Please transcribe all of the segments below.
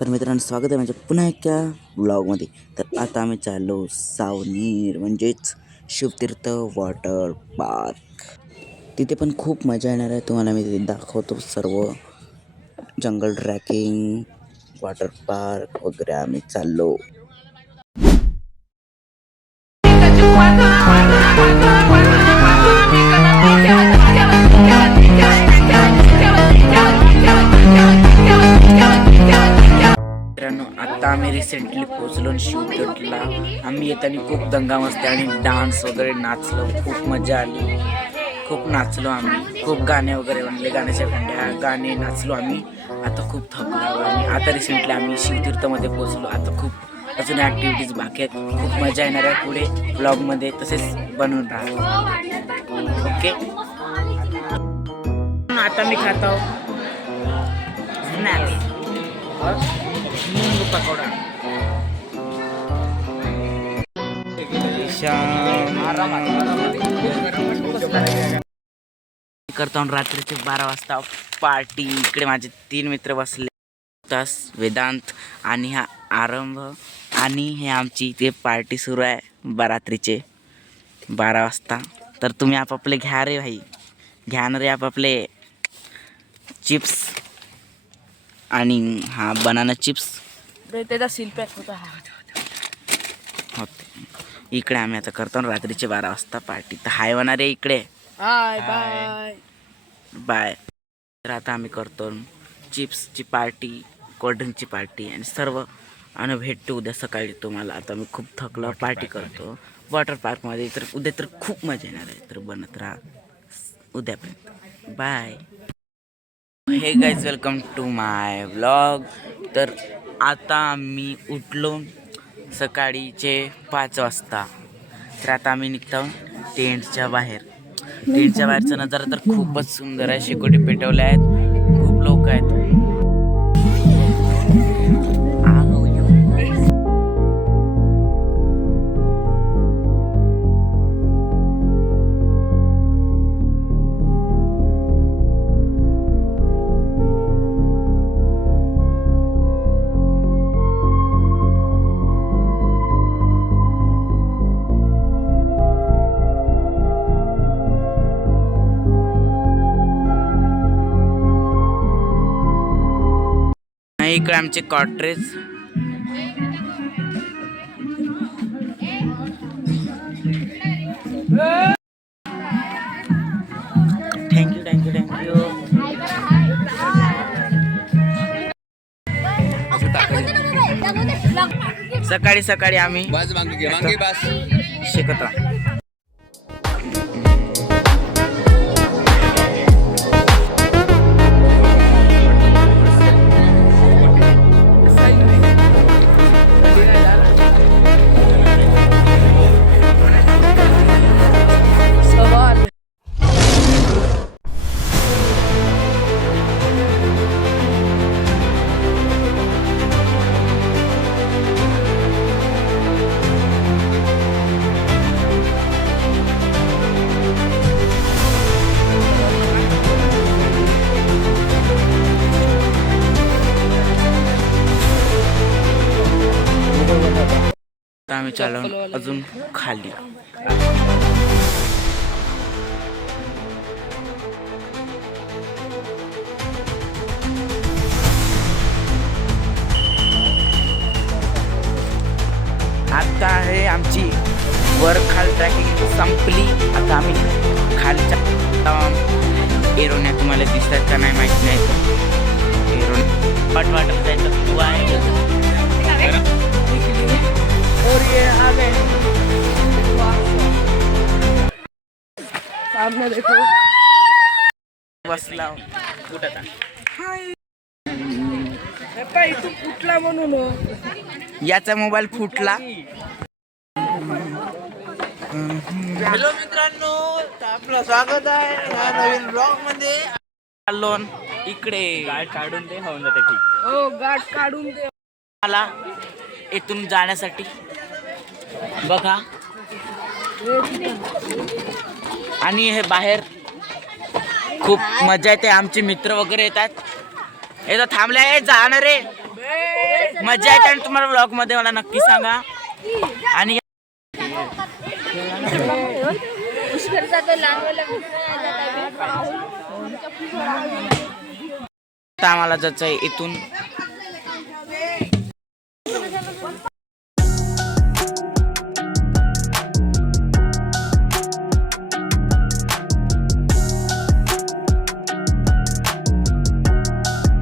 तर मित्रांनो स्वागत आहे म्हणजे पुन्हा एका ब्लॉगमध्ये. तर आता आम्ही चाललो सावनेर म्हणजेच शिवतीर्थ वॉटर पार्क. तिथे पण खूप मजा येणार आहे. तुम्हाला मी तिथे दाखवतो सर्व जंगल ट्रॅकिंग वॉटर पार्क वगैरे आम्ही चाललो. मित्रांनो आता आम्ही रिसेंटली पोहोचलो शिवतीर्थला. आम्ही येताना खूप दंगामस्ती आणि डान्स वगैरे नाचलो, खूप मजा आली, खूप नाचलो आम्ही, खूप गाणे वगैरे म्हणले, गाण्याच्या भेंड्या गाणे नाचलो आम्ही. आता खूप थकलो आम्ही. आता रिसेंटली आम्ही शिवतीर्थमध्ये पोहोचलो. आता खूप अजून ॲक्टिव्हिटीज बाकी आहेत. खूप मजा येणार आहे पुढे ब्लॉगमध्ये, तसेच बनवून राहा. ओके, आता मी खातो स्नॅक्स मूंग पकोडा. करतो रात्रीचे 12 वाजता पार्टी. इकडे माझे 3 मित्र बसले, तास वेदांत आणि हा आरंभ, आणि हे आमची इथे पार्टी सुरू आहे रात्रीचे 12 वाजता. तर तुम्ही आपापले घ्या रे भाई, घ्या ना रे आपापले चिप्स आणि हा बनाना चिप्स त्याचा सील पॅक होता होते. इकडे आम्ही आता करतो रात्रीचे 12 वाजता पार्टी. तर हाय होणार आहे इकडे. Hi bye bye. तर आता आम्ही करतो चिप्सची पार्टी, कोल्ड्रिंकची पार्टी आणि सर्व, आणि भेटतो उद्या सकाळी तुम्हाला. आता मी खूप थकलो, पार्टी करतो वॉटर पार्कमध्ये. तर उद्या तर खूप मजा येणार आहे. तर बनत राहा उद्यापर्यंत. Bye. Hey guys, welcome to my vlog. तर आता मी उठलो सकाळीचे 5 वाजता. तर आता आम्ही निघतो टेंटच्या बाहेर. टेंटच्या बाहेरचा नजारा तर खूपच सुंदर आहे. शेकोटी पेटवल्या आहेत, खूप लोक आहेत. इकडे आमचे कॉटेज. Thank you thank you thank you. सकाळी सकाळी आम्ही शिकतो. आम्ही चालू अजून खाली. आता आहे आमची वर खाल ट्रॅकिंग संपली. आता आम्ही खालच्या एरोन्या तुम्हाला दिसतात का नाही माहिती नाही. एरोन वाट वाटत जायचं तू आहे. और ये आ गए सामने देखो बसला कुठं का इथून फुटला म्हणून याचा मोबाईल फुटला. हॅलो मित्रांनो, आपलं स्वागत आहे या नवीन ब्लॉग मध्ये. लोन इकडे गाठ काढून दे, होऊन जाते ठीक. हो गाठ काढून दे मला इथून जाण्यासाठी बघा. आणि हे बाहेर खूप मजा येते. आमचे मित्र वगैरे येतात. थांबले जाणार रे. मजा येते आणि तुम्हाला व्लॉग मध्ये मला नक्की सांगा. आणि आता आम्हाला जायचं आहे इथून.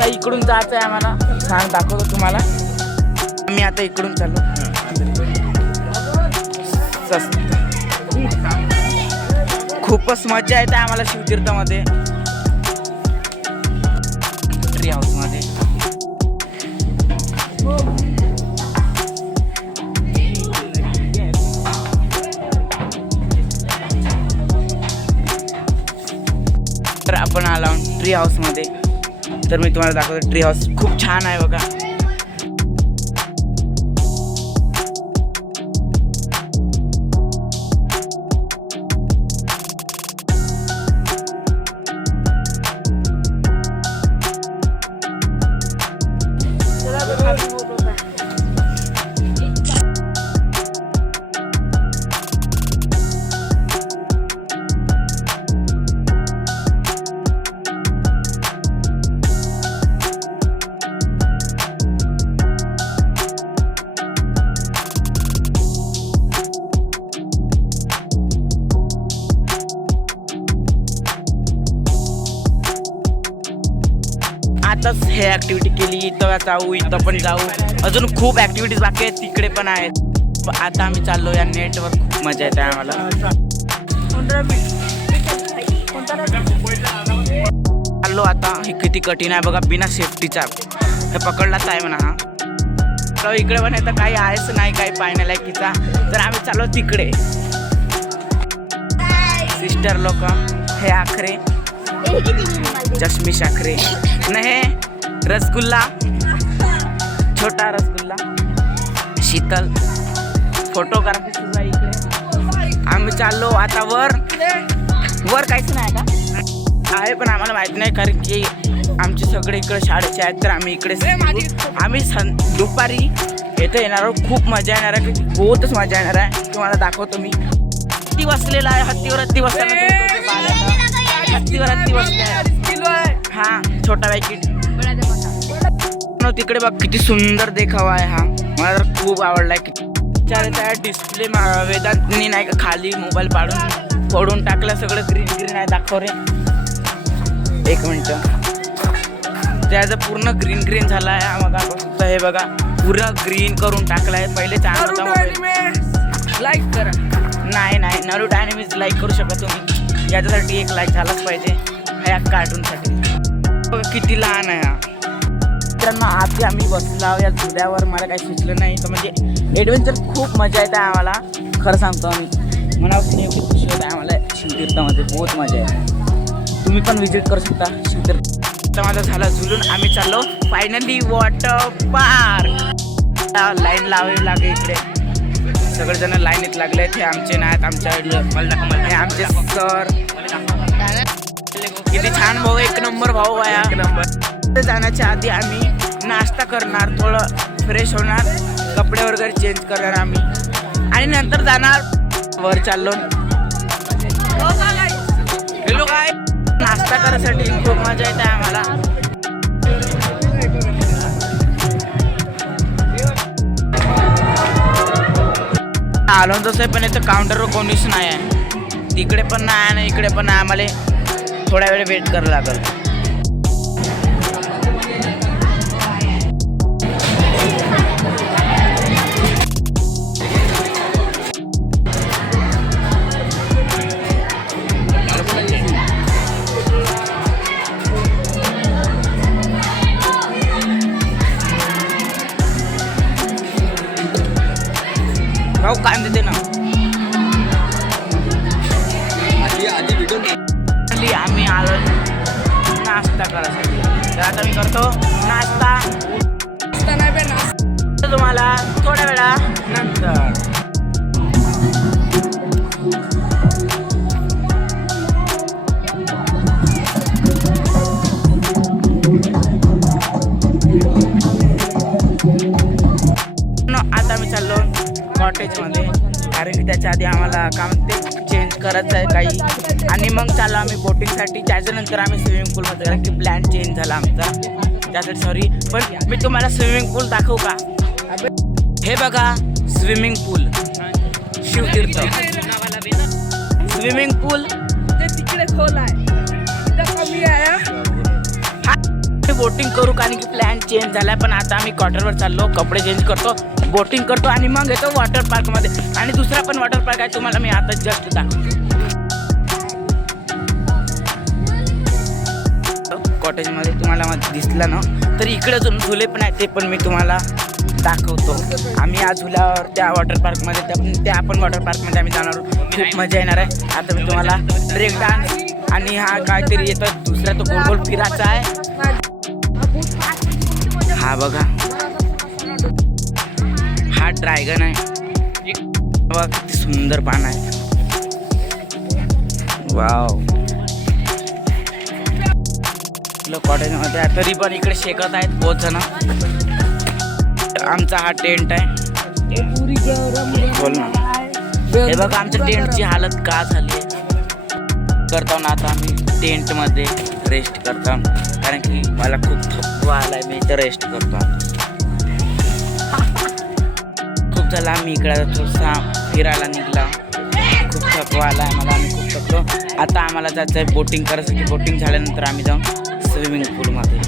इकडून जायचं आहे आम्हाला. सांग दाखवतो तुम्हाला. मी आता इकडून चालू. खूपच मजा येते आम्हाला शिवतीर्थामध्ये, ट्री हाऊस मध्ये. तर आपण आलो ट्री हाऊस मध्ये. तर मी तुम्हाला दाखवतो. ट्री हाऊस खूप छान आहे बघा. आताच हे ऍक्टिव्हिटी केली, इथं जाऊ, इथं पण जाऊ. अजून खूप ऍक्टिव्हिटीज बाकी आहेत, तिकडे पण आहेत. आता आम्ही चाललो या नेटवर. खूप मजा येते आम्हाला. चाललो आता. हे किती कठीण आहे बघा, बिना सेफ्टीचा. हे पकडलाच आहे म्हणा. हा इकडे पण येतं काही आहेच नाही काही पाहण्यालायकीचा. तर आम्ही चाललो तिकडे. सिस्टर लोक हे आखरे, चष्मिश आखरे नाही, रसगुल्ला, छोटा रसगुल्ला, शीतल, फोटोग्राफी सुद्धा इकडे. आम्ही चाललो आता वर. वर काहीच नाही का आहे, पण आम्हाला माहित नाही कारण की आमचे सगळे इकडे शाळेचे आहेत. तर आम्ही इकडे आम्ही दुपारी इथे येणार आहोत. खूप मजा येणार आहे, बहुतच मजा येणार आहे. तुम्हाला दाखवतो मी. हत्ती बसलेला आहे. हत्तीवर हत्ती बसताना हत्तीवर हत्ती बसले आहे. हा छोटा पॅकेट. तिकडे बघ किती सुंदर देखावा आहे हा. मला तर खूप आवडलाय. त्या डिस्प्ले वेदांतनी नाही का खाली मोबाईल फोडून टाकलं. सगळं ग्रीन ग्रीन आहे. दाखव रे. एक मिनिट. त्याचं पूर्ण ग्रीन ग्रीन झाला आहे. मग हे बघा पुरा ग्रीन करून टाकलाय. पहिले चांगला होता मोबाईल. लाईक करा. नाही नारुतो अॅनिमेज लाईक करू शकता तुम्ही. याच्यासाठी एक लाईक झालाच पाहिजे ह्या कार्टूनसाठी. किती लहान आहे हा. मित्रांनो आधी आम्ही बसलो या झुल्यावर. मला काही सुचलं नाही. तर म्हणजे ॲडव्हेंचर खूप मजा येते आम्हाला. खरं सांगतो आम्ही. मनापासून एवढी खुशी होते आम्हाला शिवतीर्थामध्ये. बहुत मजा आहे. तुम्ही पण व्हिजिट करू शकता शिवतीर्थ. माझा झाला झुलून. आम्ही चाललो फायनली वॉटर पार्क. लाईन लावावी लागे इकडे. सगळेजण लाईनीत लागले. हे आमचे नाहीत. आमच्या हे आमचे सर. किती छान भाऊ. एक नंबर भाऊ आहे. एक नंबर. जाण्याच्या आधी आम्ही नाश्ता करणार, थोडं फ्रेश होणार, कपडे वगैरे चेंज करणार आम्ही आणि नंतर जाणार वर. चाललो हॅलो काय नाश्ता करायसाठी. खूप मजा येते आम्हाला. आलो तसं आहे, पण इथं काउंटरवर कोणीच नाही आहे. तिकडे पण नाही आणि इकडे पण नाही. आम्हाला थोड्या वेळ वेट करावं लागेल. भाऊ काय देते ना. आम्ही आलो नाश्ता करायसाठी. तर आता मी करतो नाश्ता. तुम्हाला थोड्या वेळा नंतर. कॉटेजमध्ये, कारण की त्याच्या आधी आम्हाला काय म्हणते चेंज करायचं आहे काही, आणि मग चाललो आम्ही बोटिंगसाठी. त्याच्यानंतर आम्ही स्विमिंग पूलमध्ये, कारण की प्लॅन चेंज झाला आमचा, त्यासाठी सॉरी. पण मी तुम्हाला स्विमिंग पूल दाखवू का? हे बघा स्विमिंग पूल शिवतीर्थ स्विमिंग पूल. ते तिकडे खोल आहे, इथं कमी आहे. बोटिंग करू, कारण की प्लॅन चेंज झालाय. पण आता आम्ही क्वार्टरवर चाललो, कपडे चेंज करतो, बोटिंग करतो आणि मग येतो वॉटर पार्कमध्ये. आणि दुसरा पण वॉटर पार्क आहे, तुम्हाला मी आता जस्ट दाखवतो. कॉटेजमध्ये तुम्हाला दिसलं ना, तर इकडे अजून झुले पण आहेत, ते पण मी तुम्हाला दाखवतो. आम्ही आज झुल्यावर त्या वॉटर पार्कमध्ये, त्या पण वॉटर पार्कमध्ये आम्ही जाणार आहोत. खूप मजा येणार आहे. आता मी तुम्हाला ब्रेक डान्स आणि हा काहीतरी येतं दुसरा, तो गोल गोल फिरायचा आहे. हा बघा, हा ड्रॅगन आहे, बघा किती सुंदर पान आहे. वाव, कॉटेजमध्ये तरी पण इकडे शेकत आहेत बहुत जण. आमचा हा टेंट आहे, बोल ना. हे बघा आमच्या टेंटची हालत का झाली आहे. करतो ना आता आम्ही टेंटमध्ये रेस्ट करतो, कारण की मला खूप थकवा आलाय. मी इथं रेस्ट करतो. खूप झाला आम्ही इकडे थोडासा फिरायला निघला, खूप थकवा आलाय मला, आम्ही खूप थकतो. आता आम्हाला जायचं आहे बोटिंग करायसाठी. बोटिंग झाल्यानंतर आम्ही जाऊ स्विमिंग पूलमध्ये.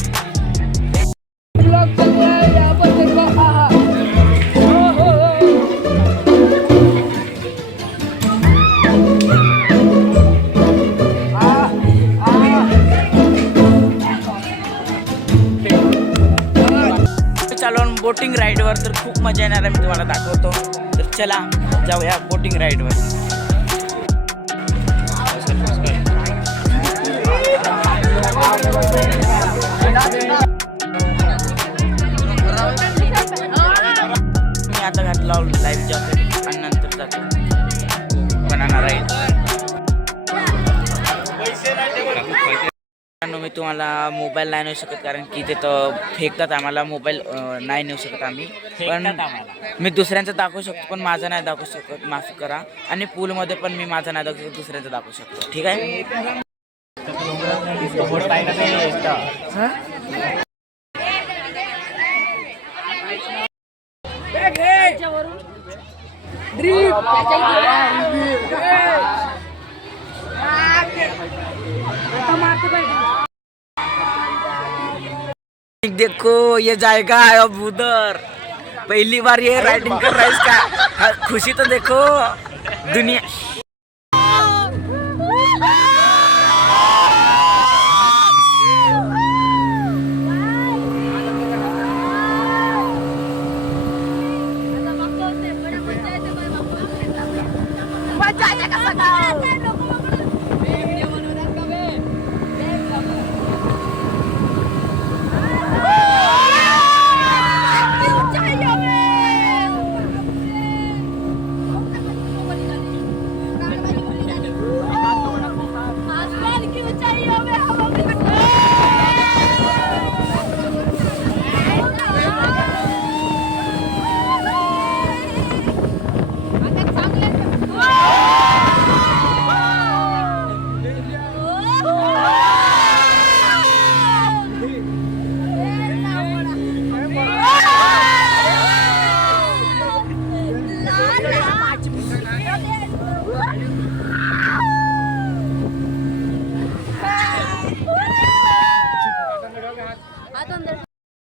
चालून बोटिंग राईडवर, तर खूप मजा येणार आहे, मी तुम्हाला दाखवतो. तर चला जाऊया बोटिंग राईडवर. मी आता घातला लाईफ जॅकेट आणि नंतर जातो बनाना राईड. मी तुम्हाला मोबाईल नाही नेऊ शकत, कारण की ते तर फेकतात आम्हाला मोबाईल, नाही नेऊ शकत आम्ही. पण मी दुसऱ्यांचं दाखवू शकतो, पण माझं नाही दाखवू शकत, माफ करा. आणि पूलमध्ये पण मी माझं नाही दाखवू शकत, दुसऱ्यांचं दाखवू शकतो, ठीक आहे. देखो ये जाएगा अब उधर, पहली बार ये राइडिंग कर रहा है इसका खुशी तो देखो दुनिया.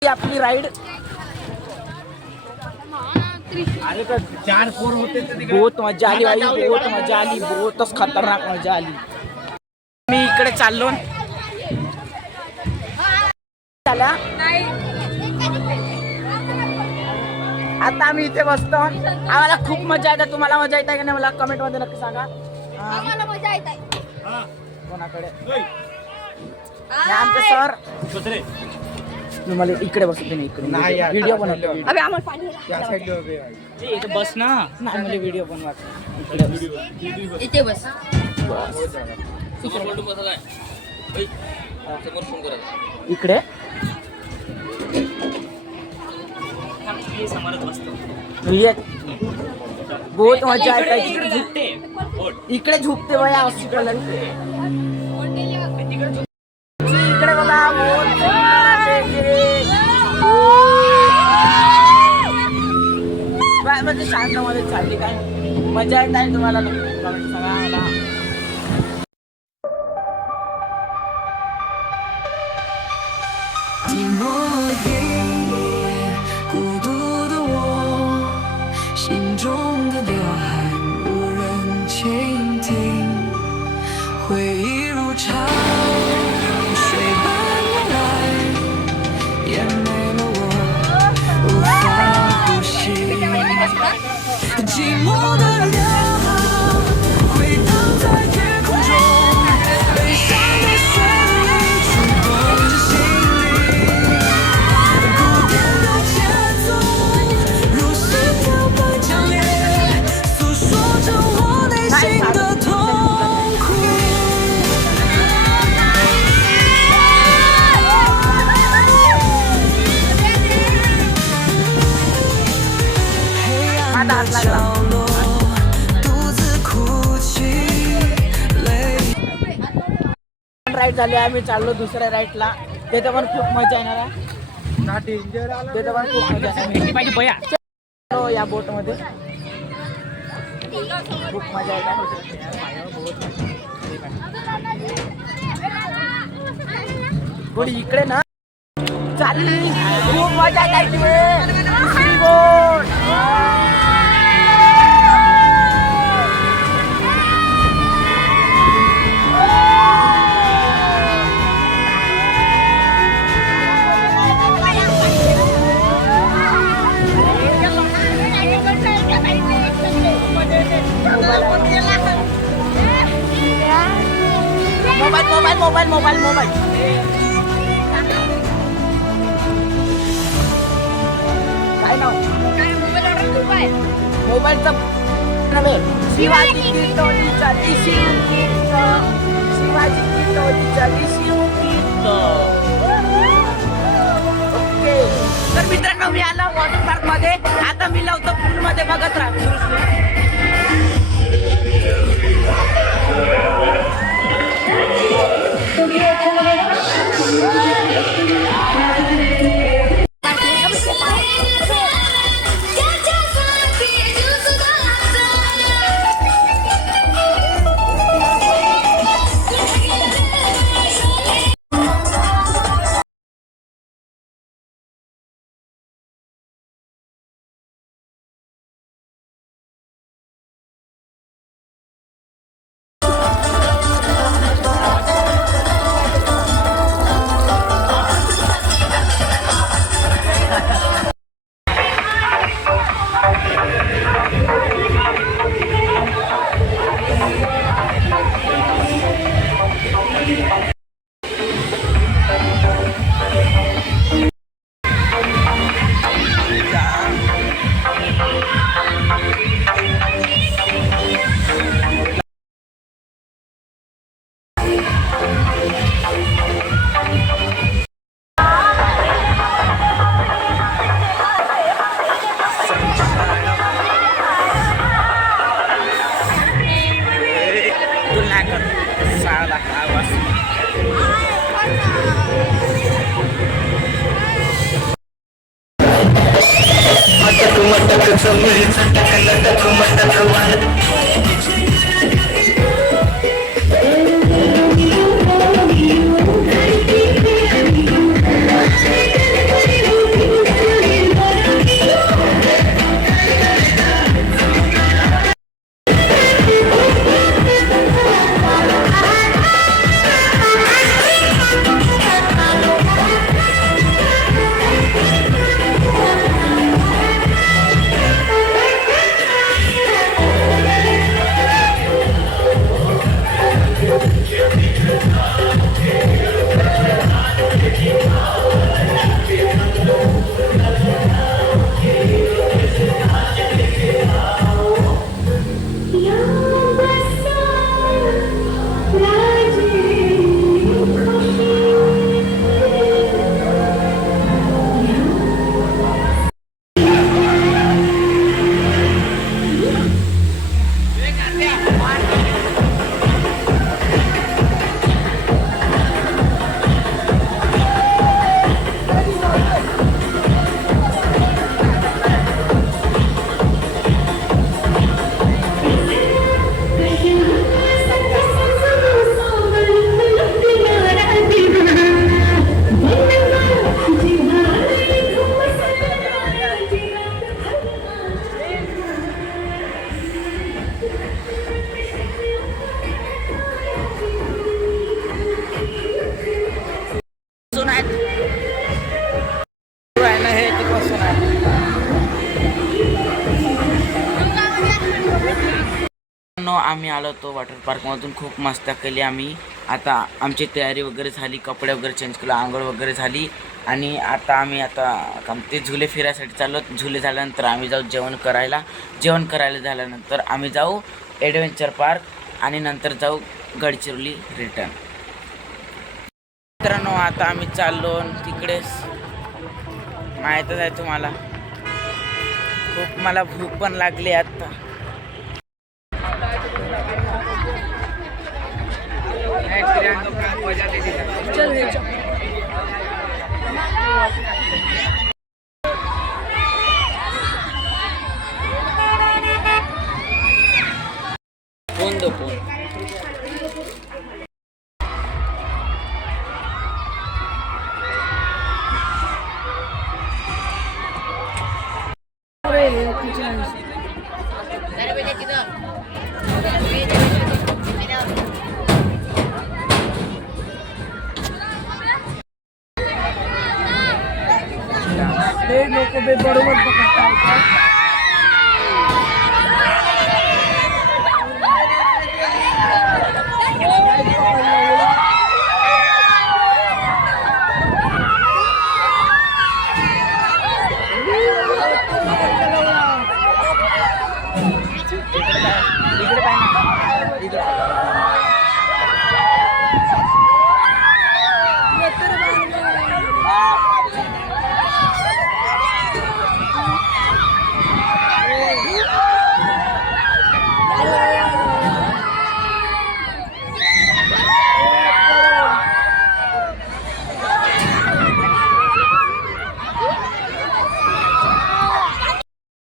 आपली राइड बहुत मजा आली भाई, बहुत मजा आली, बहुतच खतरनाक मजा आली. मी इकडे चाललो आता आम्ही इथे बसतो. आम्हाला खूप मजा येते. तुम्हाला मजा येते का नाही मला कमेंट मध्ये नक्की सांगा. आम्हाला मजा येते. कोणाकडे आमचे सर तुम्हाला इकडे बसते नाही, इकडे व्हिडिओ बनवतो. अबे आम्हाला पाणी इथे बस ना, नाही मला व्हिडिओ बनवायचा. इथे बस. इकडे बहुत मजा येत आहे. इकडे झुकते बया हॉस्पिटल इकडे बघा बहुत सुंदर आहे हे. काय म्हणजे शांतमध्ये चालली काय मजा येत आहे तुम्हाला सगळ्याला.寂寞夜夜，孤独的我，心中的呐喊无人倾听，回忆如潮水般涌来，淹没了我，无法呼吸。寂寞的流浪回荡在夜空中，悲伤的旋律触动着心灵。古典的节奏如心跳般强烈，诉说着我内心的痛苦。黑暗的角落，独自哭泣，泪。राईट झाले आम्ही चाललो दुसऱ्या राईटला. तिथे पण खूप मजा येणार आहे. तिथे पण खूप मजा येणार. हो, या बोट मध्ये खूप मजा येणार. थोडी इकडे ना चालली खूप मजा येते. दुसरी बोट मोबाईल काय नाव मोबाईलचा नव्हे. शिवाजी कीर्तनीचा लिशिव गीत. शिवाजी कीर्तनीचा लिशिव गीत. ओके तर मित्रांनो मी आलो वॉटर पार्क मध्ये. आता मी लावतो पूल मध्ये बघत राहा. आम्ही आलो होतो वॉटर पार्कमधून, खूप मस्त केली आम्ही. आता आमची तयारी वगैरे झाली, कपडे वगैरे चेंज केलं, आंघोळ वगैरे झाली आणि आता आम्ही ते झुले फिरायसाठी चाललो. झुले झाल्यानंतर आम्ही जाऊ जेवण करायला. जेवण करायला झाल्यानंतर आम्ही जाऊ ॲडव्हेंचर पार्क आणि नंतर जाऊ गडचिरोली रिटर्न. मित्रांनो आता आम्ही चाललो तिकडेच, माहीतच आहे तुम्हाला. खूप मला भूक पण लागली आता. फोन दो फोन. लोक बरोबर पकडतात.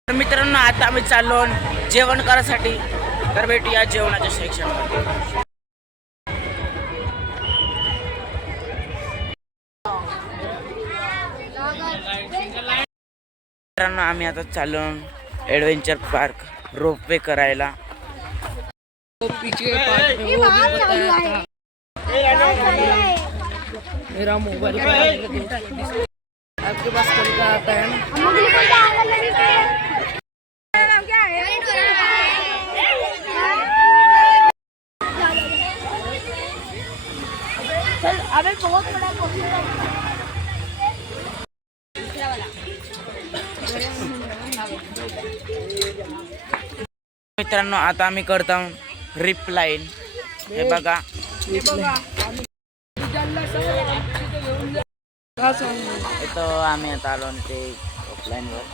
तर मित्रांनो आता आम्ही चाललो जेवण करायसाठी. तर भेटूया जेवणाच्या सेक्शनमध्ये. मित्रांनो आम्ही आता चाललो ॲडव्हेंचर पार्क रोपवे करायला. मेरा मोबाइल आपके पास कल का आता है ना. चल अबे बहुत बड़ा मित्रांनो आता आम्ही करतो रिप लाईन. हे बघा इथं आम्ही आता आलो ते लाईनवर.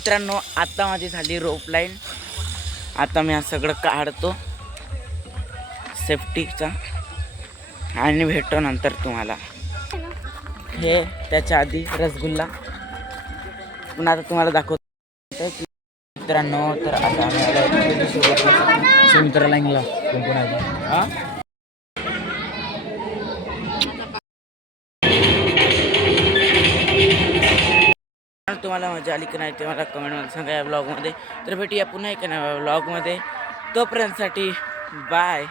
मित्रांनो आता माझी झाली रोप लाईन. आता मी हा सगळं काढतो सेफ्टीचा आणि भेटतो नंतर तुम्हाला. हे त्याच्या आधी रसगुल्ला पण आता तुम्हाला दाखवतो. मित्रांनो तर आता आम्ही सुमित्रा लाईनला तुम्हाला मजा आली की नाही ते मला कमेंटमध्ये सांगा या ब्लॉगमध्ये. तर भेटूया पुन्हा एका नव्या ब्लॉगमध्ये. तोपर्यंतसाठी बाय.